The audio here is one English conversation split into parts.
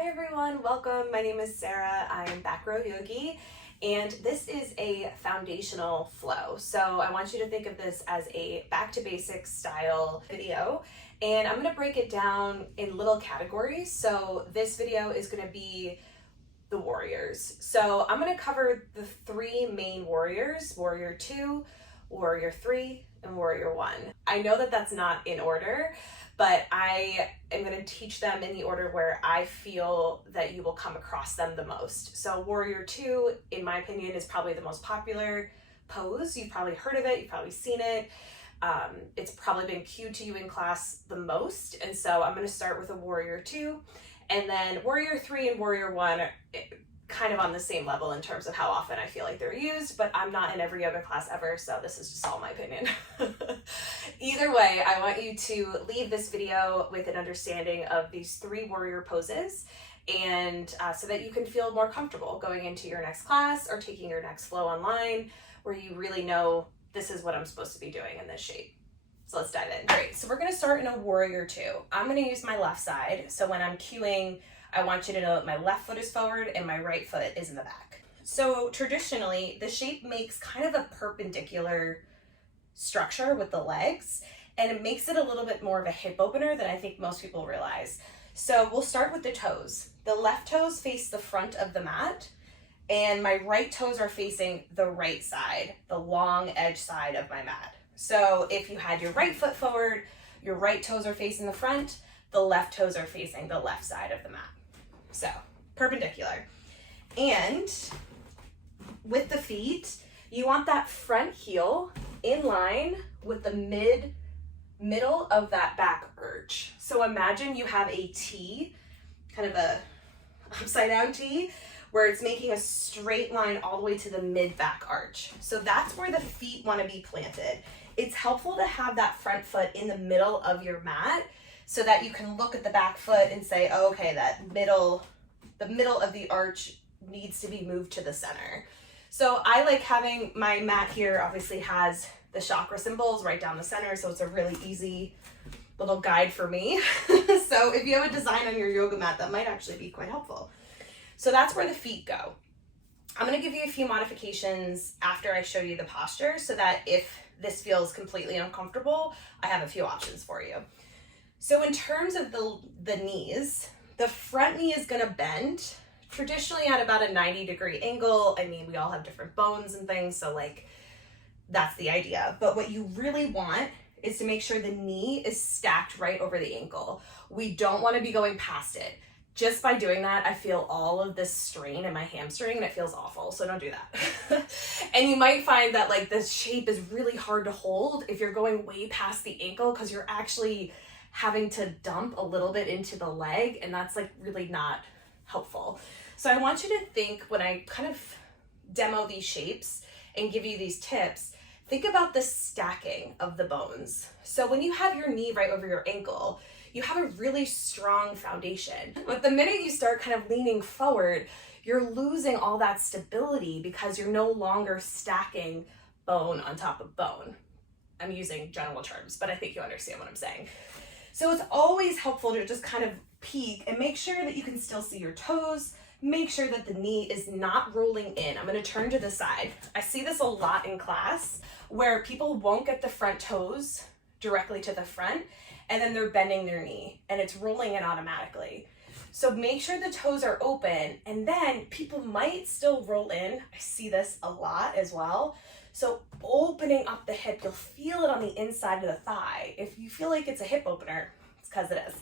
Hi everyone, welcome. My name is Sarah. I'm Back Row Yogi, and this is a foundational flow. So I want you to think of this as a back to basics style video, and I'm gonna break it down in little categories. So this video is gonna be the warriors. So I'm gonna cover the three main warriors: Warrior 2, Warrior 3, and Warrior 1. I know that that's not in order, but I am going to teach them in the order where I feel that you will come across them the most. So Warrior 2, in my opinion, is probably the most popular pose. You've probably heard of it, you've probably seen it. It's probably been cued to you in class the most. And so I'm going to start with a Warrior 2, and then Warrior 3 and Warrior 1 are kind of on the same level in terms of how often I feel like they're used, but I'm not in every yoga class ever, so this is just all my opinion. Either way, I want you to leave this video with an understanding of these three warrior poses, and so that you can feel more comfortable going into your next class or taking your next flow online, where you really know this is what I'm supposed to be doing in this shape. So let's dive in. All right, so we're gonna start in a Warrior 2. I'm gonna use my left side, so when I'm cueing, I want you to know that my left foot is forward and my right foot is in the back. So traditionally, the shape makes kind of a perpendicular structure with the legs, and it makes it a little bit more of a hip opener than I think most people realize. So we'll start with the toes. The left toes face the front of the mat, and my right toes are facing the right side, the long edge side of my mat. So if you had your right foot forward, your right toes are facing the front, the left toes are facing the left side of the mat. So perpendicular. And with the feet, you want that front heel in line with the middle of that back arch. So imagine you have a T, kind of a upside down T, where it's making a straight line all the way to the mid back arch. So that's where the feet want to be planted. It's helpful to have that front foot in the middle of your mat, so that you can look at the back foot and say, oh, okay, the middle of the arch needs to be moved to the center. So I like having my mat here, obviously has the chakra symbols right down the center, so it's a really easy little guide for me. So if you have a design on your yoga mat, that might actually be quite helpful. So that's where the feet go. I'm gonna give you a few modifications after I show you the posture, so that if this feels completely uncomfortable, I have a few options for you. So in terms of the knees, the front knee is gonna bend, traditionally at about a 90-degree angle. I mean, we all have different bones and things, so like, that's the idea. But what you really want is to make sure the knee is stacked right over the ankle. We don't wanna be going past it. Just by doing that, I feel all of this strain in my hamstring, and it feels awful, so don't do that. And you might find that like this shape is really hard to hold if you're going way past the ankle, because you're actually having to dump a little bit into the leg, and that's like really not helpful. So I want you to think, when I kind of demo these shapes and give you these tips, think about the stacking of the bones. So when you have your knee right over your ankle, you have a really strong foundation. But the minute you start kind of leaning forward, you're losing all that stability because you're no longer stacking bone on top of bone. I'm using general terms, but I think you understand what I'm saying. So it's always helpful to just kind of peek and make sure that you can still see your toes. Make sure that the knee is not rolling in. I'm gonna turn to the side. I see this a lot in class where people won't get the front toes directly to the front, and then they're bending their knee and it's rolling in automatically. So make sure the toes are open, and then people might still roll in. I see this a lot as well. So opening up the hip, you'll feel it on the inside of the thigh. If you feel like it's a hip opener, it's because it is.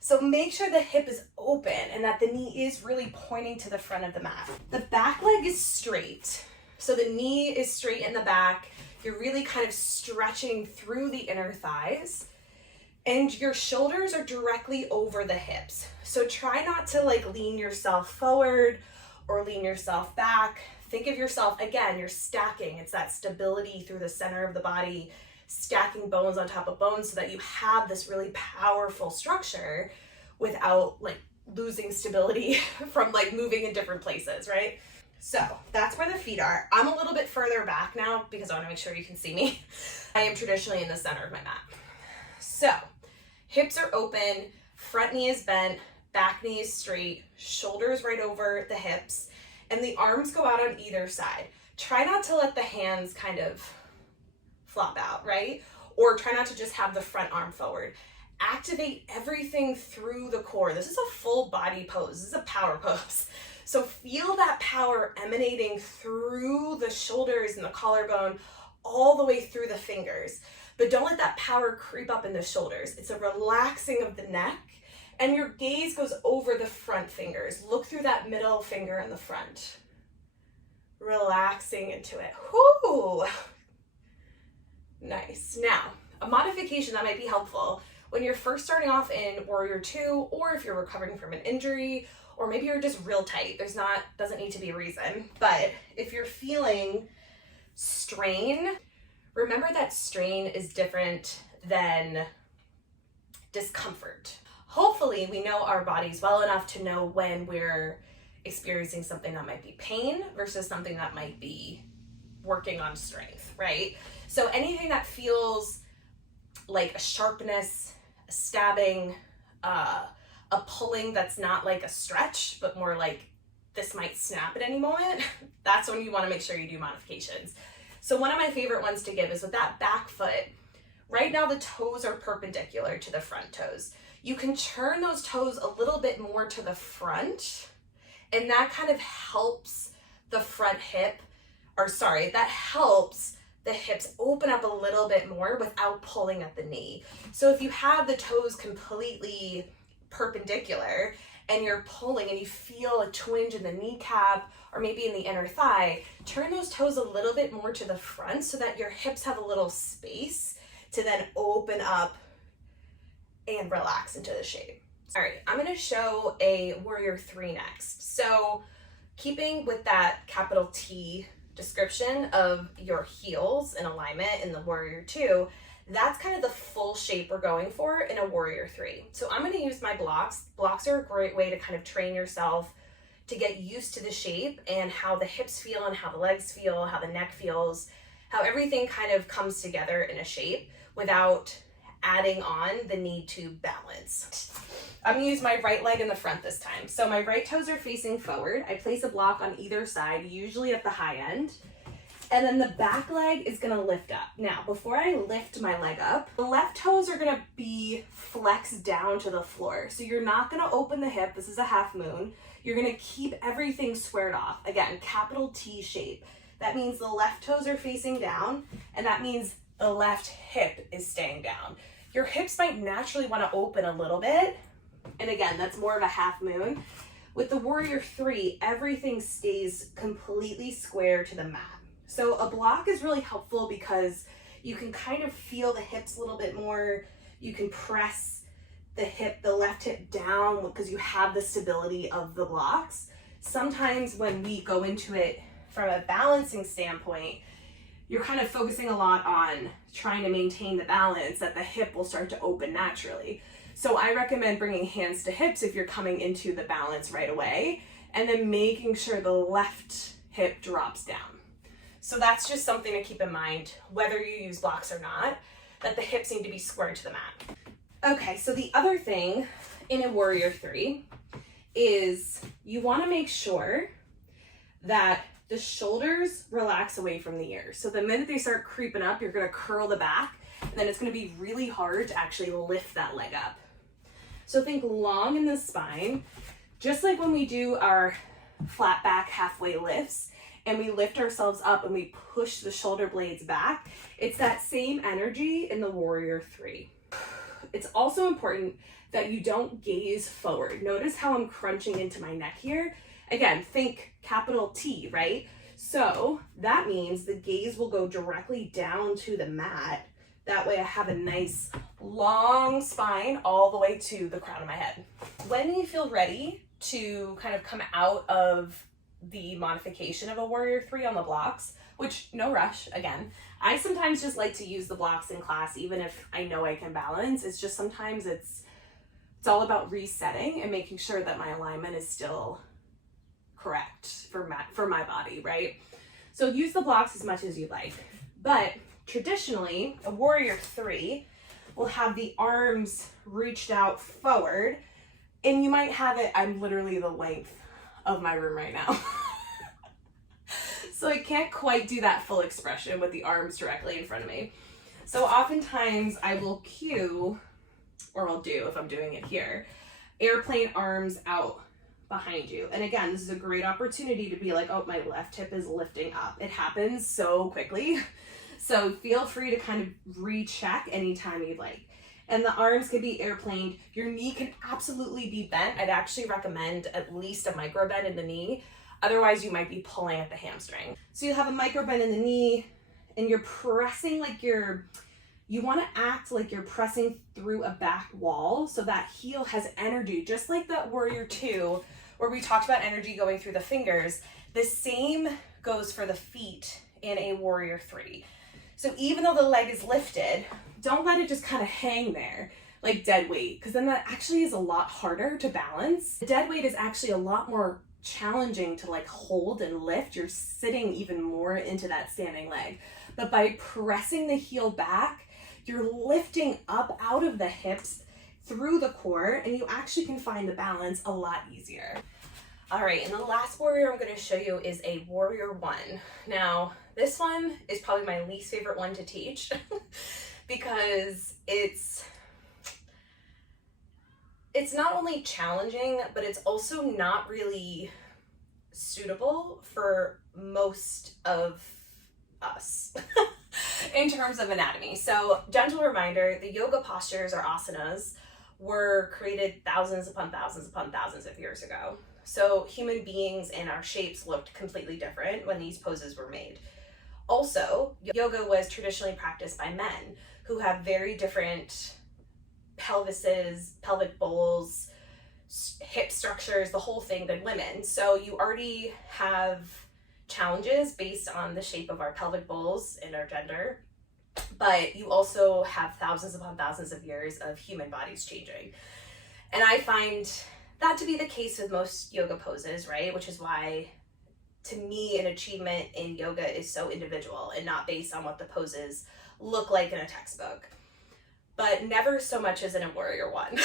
So make sure the hip is open and that the knee is really pointing to the front of the mat. The back leg is straight. So the knee is straight in the back. You're really kind of stretching through the inner thighs, and your shoulders are directly over the hips. So try not to like lean yourself forward or lean yourself back. Think of yourself, again, you're stacking. It's that stability through the center of the body, stacking bones on top of bones so that you have this really powerful structure without like losing stability from like moving in different places, right? So that's where the feet are. I'm a little bit further back now because I want to make sure you can see me. I am traditionally in the center of my mat. So hips are open, front knee is bent, back knee is straight, shoulders right over the hips, and the arms go out on either side. Try not to let the hands kind of flop out, right? Or try not to just have the front arm forward. Activate everything through the core. This is a full body pose. This is a power pose. So feel that power emanating through the shoulders and the collarbone all the way through the fingers. But don't let that power creep up in the shoulders. It's a relaxing of the neck, and your gaze goes over the front fingers. Look through that middle finger in the front. Relaxing into it. Whoo! Nice. Now, a modification that might be helpful when you're first starting off in Warrior 2, or if you're recovering from an injury, or maybe you're just real tight. Doesn't need to be a reason. But if you're feeling strain, remember that strain is different than discomfort. Hopefully we know our bodies well enough to know when we're experiencing something that might be pain versus something that might be working on strength, right? So anything that feels like a sharpness, a stabbing, a pulling that's not like a stretch, but more like this might snap at any moment, that's when you want to make sure you do modifications. So one of my favorite ones to give is with that back foot. Right now the toes are perpendicular to the front toes. You can turn those toes a little bit more to the front, and that kind of helps the front hip, that helps the hips open up a little bit more without pulling at the knee. So if you have the toes completely perpendicular and you're pulling and you feel a twinge in the kneecap or maybe in the inner thigh, turn those toes a little bit more to the front so that your hips have a little space to then open up and relax into the shape. All right, I'm gonna show a Warrior 3 next. So keeping with that capital T description of your heels in alignment in the Warrior 2, that's kind of the full shape we're going for in a Warrior 3. So I'm gonna use my blocks. Blocks are a great way to kind of train yourself to get used to the shape and how the hips feel and how the legs feel, how the neck feels, how everything kind of comes together in a shape without adding on the need to balance. I'm gonna use my right leg in the front this time. So my right toes are facing forward. I place a block on either side, usually at the high end. And then the back leg is gonna lift up. Now, before I lift my leg up, the left toes are gonna be flexed down to the floor. So you're not gonna open the hip. This is a half moon. You're gonna keep everything squared off. Again, capital T shape. That means the left toes are facing down, and that means the left hip is staying down. Your hips might naturally wanna open a little bit. And again, that's more of a half moon. With the Warrior 3, everything stays completely square to the mat. So a block is really helpful because you can kind of feel the hips a little bit more. You can press the left hip down because you have the stability of the blocks. Sometimes when we go into it from a balancing standpoint, you're kind of focusing a lot on trying to maintain the balance that the hip will start to open naturally. So I recommend bringing hands to hips if you're coming into the balance right away, and then making sure the left hip drops down. So that's just something to keep in mind, whether you use blocks or not, that the hips need to be squared to the mat. Okay, so the other thing in a Warrior 3 is you want to make sure that the shoulders relax away from the ears. So the minute they start creeping up, you're going to curl the back, and then it's going to be really hard to actually lift that leg up. So think long in the spine, just like when we do our flat back halfway lifts and we lift ourselves up and we push the shoulder blades back. It's that same energy in the Warrior 3. It's also important that you don't gaze forward. Notice how I'm crunching into my neck here. Again, think capital T, right? So that means the gaze will go directly down to the mat. That way I have a nice long spine all the way to the crown of my head. When you feel ready to kind of come out of the modification of a Warrior 3 on the blocks, which no rush, again, I sometimes just like to use the blocks in class even if I know I can balance. It's just sometimes it's all about resetting and making sure that my alignment is still correct for my body, right? So use the blocks as much as you like. But traditionally, a Warrior 3 will have the arms reached out forward And you might have it, I'm literally the length of my room right now. So I can't quite do that full expression with the arms directly in front of me. So oftentimes I will cue, or I'll do if I'm doing it here, airplane arms out behind you. And again, this is a great opportunity to be like, oh, my left hip is lifting up. It happens so quickly. So feel free to kind of recheck anytime you'd like. And the arms can be airplaned. Your knee can absolutely be bent. I'd actually recommend at least a micro bend in the knee. Otherwise, you might be pulling at the hamstring. So you'll have a micro bend in the knee, and you're pressing like you want to act like you're pressing through a back wall so that heel has energy, just like that Warrior Two, where we talked about energy going through the fingers. The same goes for the feet in a Warrior Three. So even though the leg is lifted, don't let it just kind of hang there like dead weight, because then that actually is a lot harder to balance. The dead weight is actually a lot more challenging to like hold and lift. You're sitting even more into that standing leg. But by pressing the heel back, you're lifting up out of the hips through the core, and you actually can find the balance a lot easier. All right, and the last warrior I'm going to show you is a Warrior One. Now, this one is probably my least favorite one to teach because it's not only challenging, but it's also not really suitable for most of us in terms of anatomy. So, gentle reminder, the yoga postures or asanas were created thousands upon thousands upon thousands of years ago. So human beings and our shapes looked completely different when these poses were made. Also, yoga was traditionally practiced by men who have very different pelvises, pelvic bowls, hip structures, the whole thing than women. So you already have challenges based on the shape of our pelvic bowls and our gender, but you also have thousands upon thousands of years of human bodies changing. And I find that to be the case with most yoga poses, right? Which is why, to me, an achievement in yoga is so individual and not based on what the poses look like in a textbook. But never so much as in a Warrior One.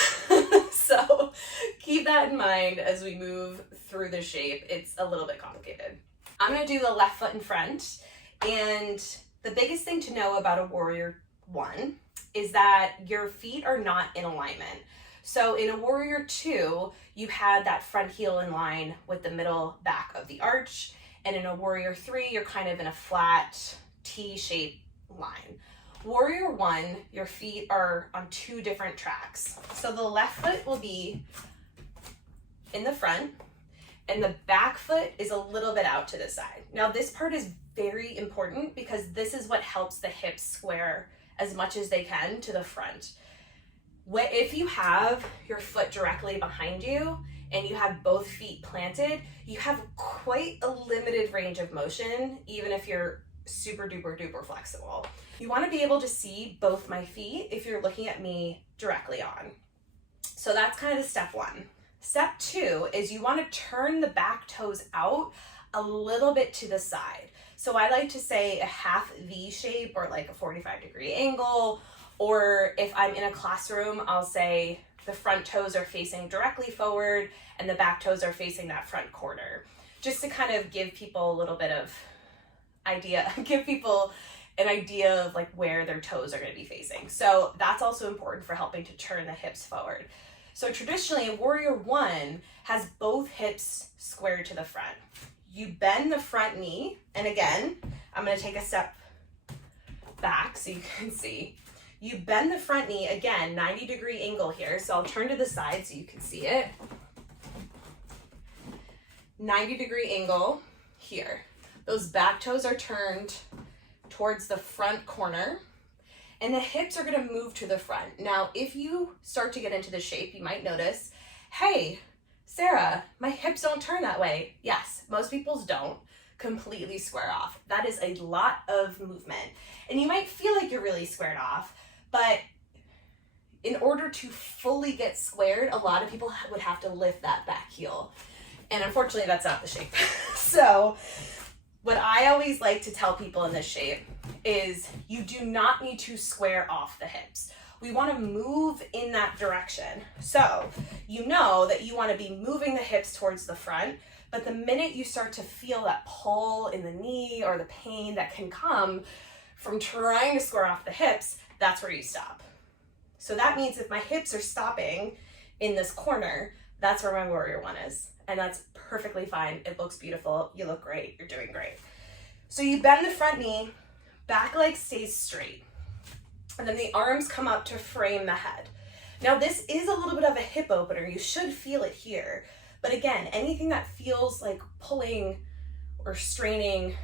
So keep that in mind as we move through the shape. It's a little bit complicated. I'm gonna do the left foot in front. And the biggest thing to know about a Warrior One is that your feet are not in alignment. So in a Warrior Two, you had that front heel in line with the middle back of the arch. And in a Warrior Three, you're kind of in a flat T-shaped line. Warrior One, your feet are on two different tracks. So the left foot will be in the front, and the back foot is a little bit out to the side. Now this part is very important because this is what helps the hips square as much as they can to the front. If you have your foot directly behind you and you have both feet planted, you have quite a limited range of motion, even if you're super duper duper flexible. You want to be able to see both my feet if you're looking at me directly on. So that's kind of the step one. Step two is you want to turn the back toes out a little bit to the side. So I like to say a half V shape or like a 45-degree angle. Or if I'm in a classroom, I'll say the front toes are facing directly forward and the back toes are facing that front corner. Just to kind of give people a little bit of idea, give people an idea of like where their toes are going to be facing. So that's also important for helping to turn the hips forward. So traditionally, a Warrior One has both hips squared to the front. You bend the front knee, and again, I'm going to take a step back so you can see. You bend the front knee, again, 90-degree angle here. So I'll turn to the side so you can see it. 90-degree angle here. Those back toes are turned towards the front corner, and the hips are going to move to the front. Now, if you start to get into the shape, you might notice, hey, Sarah, my hips don't turn that way. Yes, most people's don't completely square off. That is a lot of movement. And you might feel like you're really squared off, but in order to fully get squared, a lot of people would have to lift that back heel. And unfortunately, that's not the shape. So what I always like to tell people in this shape is you do not need to square off the hips. we want to move in that direction. So you know that you want to be moving the hips towards the front, but the minute you start to feel that pull in the knee or the pain that can come from trying to square off the hips, that's where you stop. So that means if my hips are stopping in this corner, that's where my warrior one is. And that's perfectly fine. It looks beautiful. You look great. You're doing great. So you bend the front knee, back leg stays straight. And then the arms come up to frame the head. Now this is a little bit of a hip opener. You should feel it here. But again, anything that feels like pulling or straining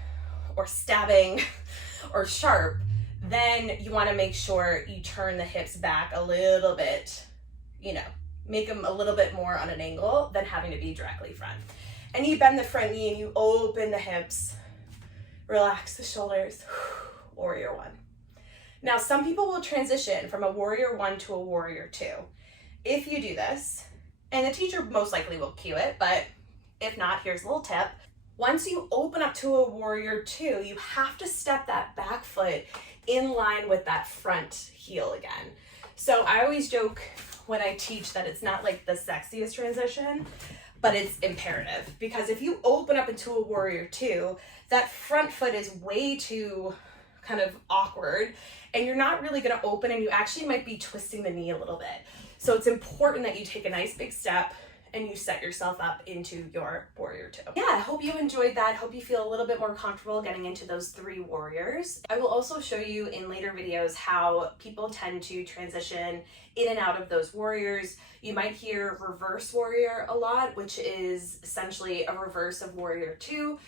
or stabbing or sharp, then you want to make sure you turn the hips back a little bit, you know, make them a little bit more on an angle than having to be directly front. And you bend the front knee and you open the hips, relax the shoulders, warrior one. Now, some people will transition from a warrior one to a warrior two. If you do this, and the teacher most likely will cue it, but if not, here's a little tip. Once you open up to a warrior two, you have to step that back foot in line with that front heel again. So I always joke when I teach that it's not like the sexiest transition, but it's imperative, because if you open up into a warrior two, that front foot is way too kind of awkward and you're not really going to open, and you actually might be twisting the knee a little bit. So it's important that you take a nice big step and you set yourself up into your warrior two. Yeah, I hope you enjoyed that. Hope you feel a little bit more comfortable getting into those three warriors. I will also show you in later videos how people tend to transition in and out of those warriors. You might hear reverse warrior a lot, which is essentially a reverse of warrior two.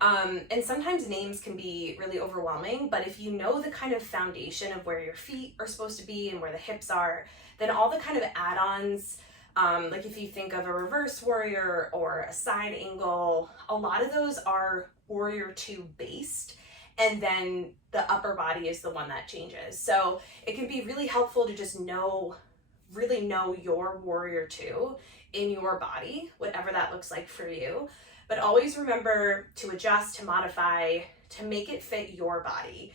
And sometimes names can be really overwhelming, but if you know the kind of foundation of where your feet are supposed to be and where the hips are, then all the kind of add-ons, like if you think of a reverse warrior or a side angle, a lot of those are warrior two based, and then the upper body is the one that changes. So it can be really helpful to just really know your warrior two in your body, whatever that looks like for you. But always remember to adjust, to modify, to make it fit your body.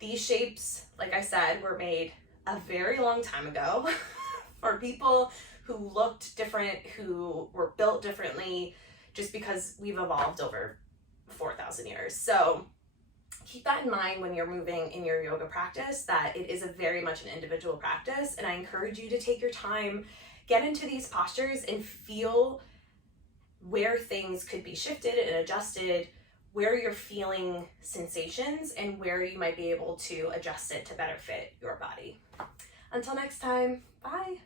These shapes, like I said, were made a very long time ago for people who looked different, who were built differently, just because we've evolved over 4,000 years. So keep that in mind when you're moving in your yoga practice, that it is a very much an individual practice. And I encourage you to take your time, get into these postures and feel where things could be shifted and adjusted, where you're feeling sensations, and where you might be able to adjust it to better fit your body. Until next time, bye.